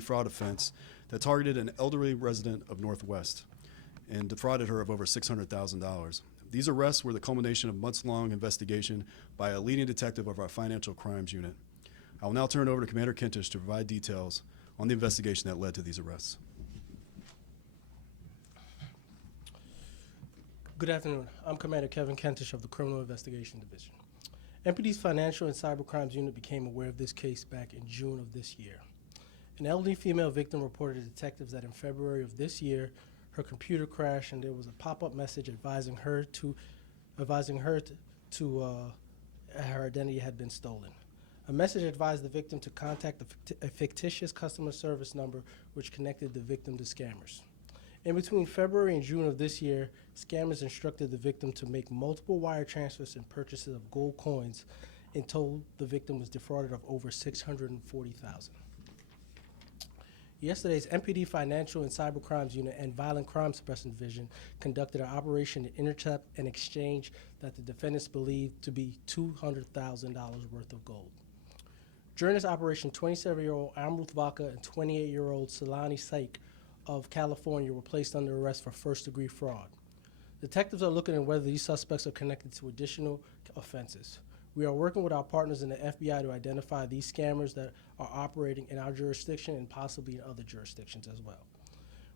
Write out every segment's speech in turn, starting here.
fraud offense that targeted an elderly resident of Northwest and defrauded her of over $600,000. These arrests were the culmination of months-long investigation by a leading detective of our financial crimes unit. I will now turn it over to Commander Kentish to provide details on the investigation that led to these arrests. Good afternoon. I'm Commander Kevin Kentish of the Criminal Investigation Division. MPD's Financial and Cyber Crimes Unit became aware of this case back in June of this year. An elderly female victim reported to detectives that in February of this year, her computer crashed and there was a pop-up message advising her her identity had been stolen. A message advised the victim to contact a fictitious customer service number which connected the victim to scammers. In between February and June of this year, scammers instructed the victim to make multiple wire transfers and purchases of gold coins and told the victim was defrauded of over $640,000. Yesterday's MPD Financial and Cyber Crimes Unit and Violent Crime Suppression Division conducted an operation to intercept and exchange that the defendants believed to be $200,000 worth of gold. During this operation, 27-year-old Amruth Vaca and 28-year-old Salani Saik of California were placed under arrest for first-degree fraud. Detectives are looking at whether these suspects are connected to additional offenses. We are working with our partners in the FBI to identify these scammers that are operating in our jurisdiction and possibly in other jurisdictions as well.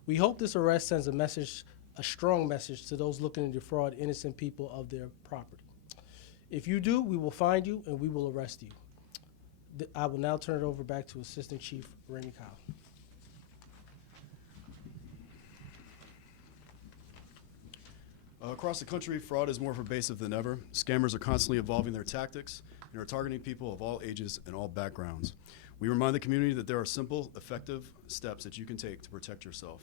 We hope this arrest sends a strong message to those looking to defraud innocent people of their property. If you do, we will find you and we will arrest you. I will now turn it over back to Assistant Chief Rainey Kyle. Across the country, fraud is more pervasive than ever. Scammers are constantly evolving their tactics and are targeting people of all ages and all backgrounds. We remind the community that there are simple, effective steps that you can take to protect yourself.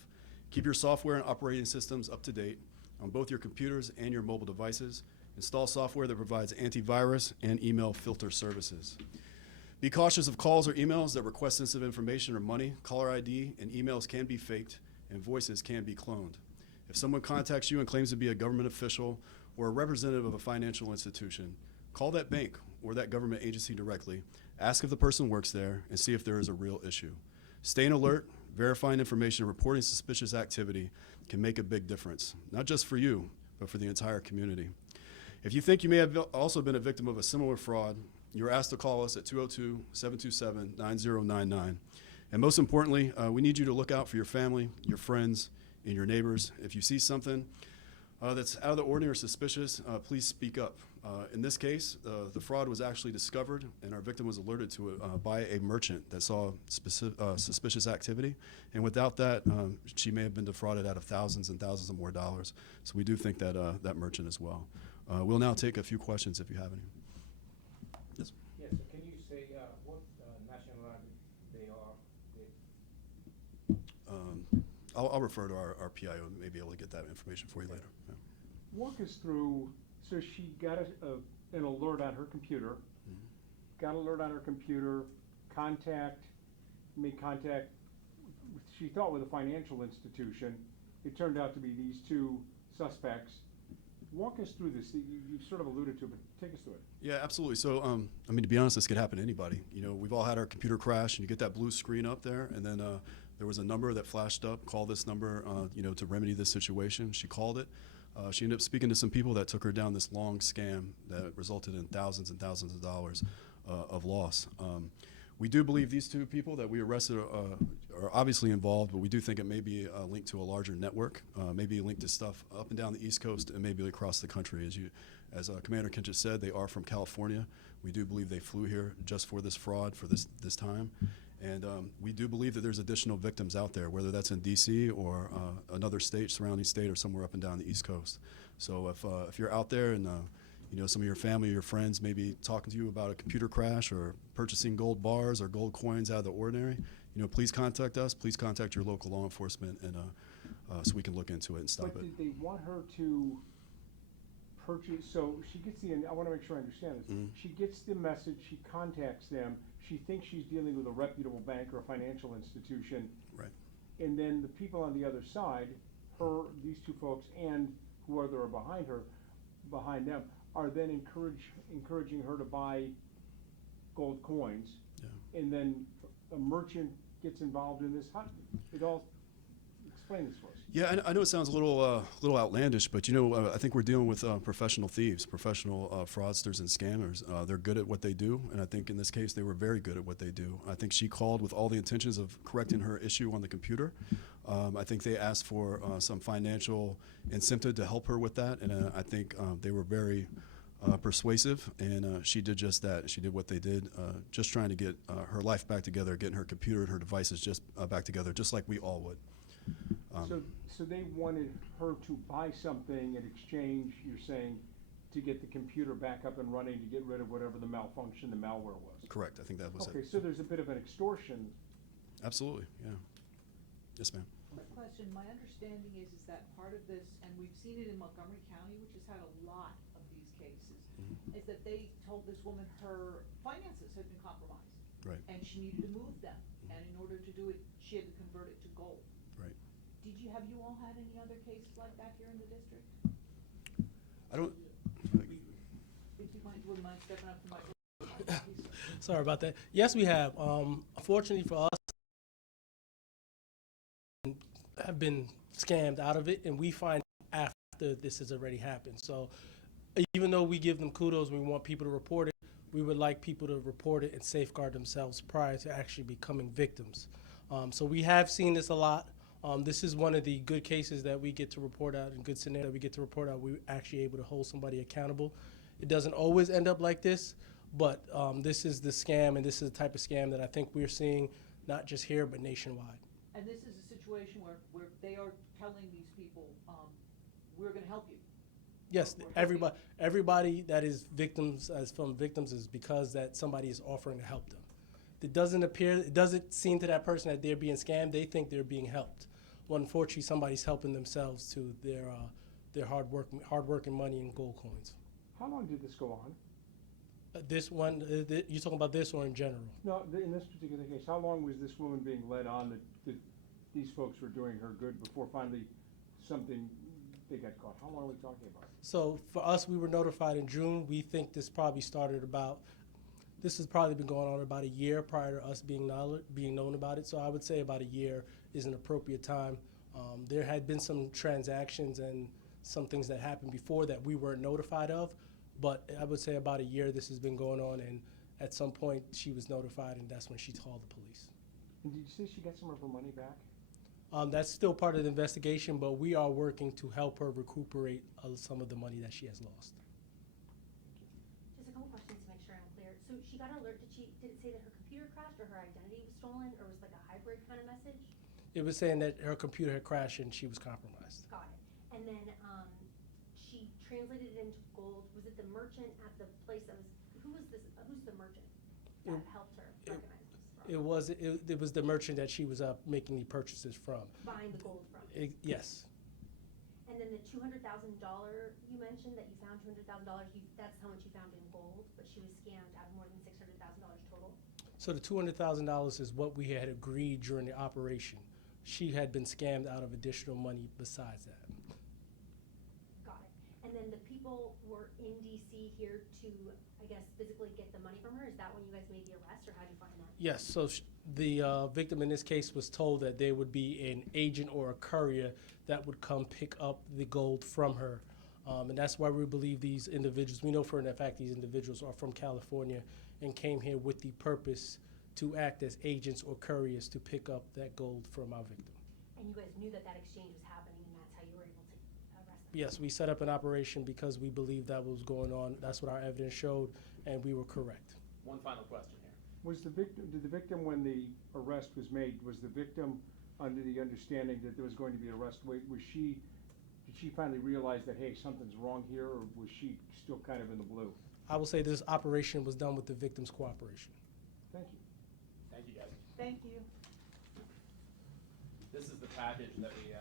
Keep your software and operating systems up to date on both your computers and your mobile devices. Install software that provides antivirus and email filter services. Be cautious of calls or emails that request sensitive information or money. Caller ID and emails can be faked and voices can be cloned. If someone contacts you and claims to be a government official or a representative of a financial institution, call that bank or that government agency directly, ask if the person works there, and see if there is a real issue. Staying alert, verifying information, and reporting suspicious activity can make a big difference, not just for you, but for the entire community. If you think you may have also been a victim of a similar fraud, you're asked to call us at 202-727-9099. And most importantly, we need you to look out for your family, your friends, and your neighbors. If you see something that's out of the ordinary or suspicious, please speak up. In this case, the fraud was actually discovered and our victim was alerted to it by a merchant that saw suspicious activity. And without that, she may have been defrauded out of thousands and thousands of more dollars. So we do think that that merchant as well. We'll now take a few questions if you have any. Yes. Yes, so can you say what nationality they are? I'll refer to our PIO and may be able to get that information for you later. Yeah. Walk us through, so she got an alert on her computer, got an alert on her computer, made contact, she thought with a financial institution. It turned out to be these two suspects. Walk us through this. You sort of alluded to it, but take us through it. Yeah, absolutely. So, I mean, to be honest, this could happen to anybody. You know, we've all had our computer crash, and you get that blue screen up there, and then there was a number that flashed up. Call this number, you know, to remedy this situation. She called it. She ended up speaking to some people that took her down this long scam that resulted in thousands and thousands of dollars of loss. We do believe these two people that we arrested are obviously involved, but we do think it may be linked to a larger network, maybe linked to stuff up and down the East Coast and maybe across the country. As Commander Kent just said, they are from California. We do believe they flew here just for this fraud, for this time. And we do believe that there's additional victims out there, whether that's in D.C. or another state, surrounding state, or somewhere up and down the East Coast. So if you're out there and you know, some of your family or your friends may be talking to you about a computer crash or purchasing gold bars or gold coins out of the ordinary, you know, please contact us. Please contact your local law enforcement, and so we can look into it and stop it. But did they want her to purchase? So she gets I want to make sure I understand this. Mm-hmm. She gets the message. She contacts them. She thinks she's dealing with a reputable bank or a financial institution. Right. And then the people on the other side, these two folks, and whoever are behind them, are then encouraging her to buy gold coins. Yeah. And then a merchant gets involved in this? How, it all, explain this for us. Yeah, I know it sounds a little outlandish, but I think we're dealing with professional thieves, professional fraudsters and scammers. They're good at what they do, and I think in this case they were very good at what they do. I think she called with all the intentions of correcting her issue on the computer. I think they asked for some financial incentive to help her with that, and I think they were very persuasive, and she did just that. She did what they did, just trying to get her life back together, getting her computer and her devices just back together, just like we all would. So they wanted her to buy something in exchange, you're saying, to get the computer back up and running, to get rid of whatever the malfunction, the malware was? Correct. I think that was Okay, it. so there's a bit of an extortion. Absolutely. Yeah. Yes, ma'am. Quick question, my understanding is that part of this, and we've seen it in Montgomery County, which has had a lot of these cases, is that they told this woman her finances had been compromised. Right. And she needed to move them, and in order to do it, she had to convert it to gold. Right. Have you all had any other cases like that here in the district? I don't. If you wouldn't mind stepping up to my. Sorry about that. Yes, we have. Unfortunately for us, have been scammed out of it, and we find after this has already happened. So even though we give them kudos, we want people to report it, we would like people to report it and safeguard themselves prior to actually becoming victims. So we have seen this a lot. This is one of the good cases that we get to report out, and good scenario that we get to report out. We're actually able to hold somebody accountable. It doesn't always end up like this, but this is the scam, and this is the type of scam that I think we're seeing not just here, but nationwide. And this is a situation where they are telling these people, we're gonna help you. Yes, everybody that is victims, as from victims, is because that somebody is offering to help them. It doesn't seem to that person that they're being scammed. They think they're being helped. Well, unfortunately, somebody's helping themselves to their hard work and money and gold coins. How long did this go on? This one, you're talking about this or in general? No, in this particular case, how long was this woman being led on that these folks were doing her good before finally they got caught? How long are we talking about? So for us, we were notified in June. We think this probably started this has probably been going on about a year prior to us being known about it. So I would say about a year is an appropriate time. There had been some transactions and some things that happened before that we weren't notified of, but I would say about a year this has been going on, and at some point she was notified, and that's when she called the police. And did you say she got some of her money back? That's still part of the investigation, but we are working to help her recuperate some of the money that she has lost. Just a couple questions to make sure I'm clear. So she got an alert. Did it say that her computer crashed or her identity was stolen, or was it like a hybrid kind of message? It was saying that her computer had crashed and she was compromised. Got it. And then she translated it into gold. Was it the merchant at the place that was? Who's the merchant that helped her recognize this fraud? It was the merchant that she was making the purchases from. Buying the gold from. Yes. And then the $200,000 you mentioned that you found $200,000. That's how much you found in gold, but she was scammed out of more than $600,000 total. So the $200,000 is what we had agreed during the operation. She had been scammed out of additional money besides that. Got it. And then the people were in DC here to, I guess, physically get the money from her. Is that when you guys made the arrest, or how did you find that? Yes. So the victim in this case was told that there would be an agent or a courier that would come pick up the gold from her. And that's why we believe these individuals, we know for a fact these individuals are from California and came here with the purpose to act as agents or couriers to pick up that gold from our victim. And you guys knew that exchange was happening, and that's how you were able to arrest them? Yes, we set up an operation because we believed that was going on. That's what our evidence showed, and we were correct. One final question here. Did the victim, when the arrest was made, was the victim under the understanding that there was going to be an arrest? Did she finally realize that, hey, something's wrong here, or was she still kind of in the blue? I will say this operation was done with the victim's cooperation. Thank you. Thank you, guys. Thank you. This is the package that we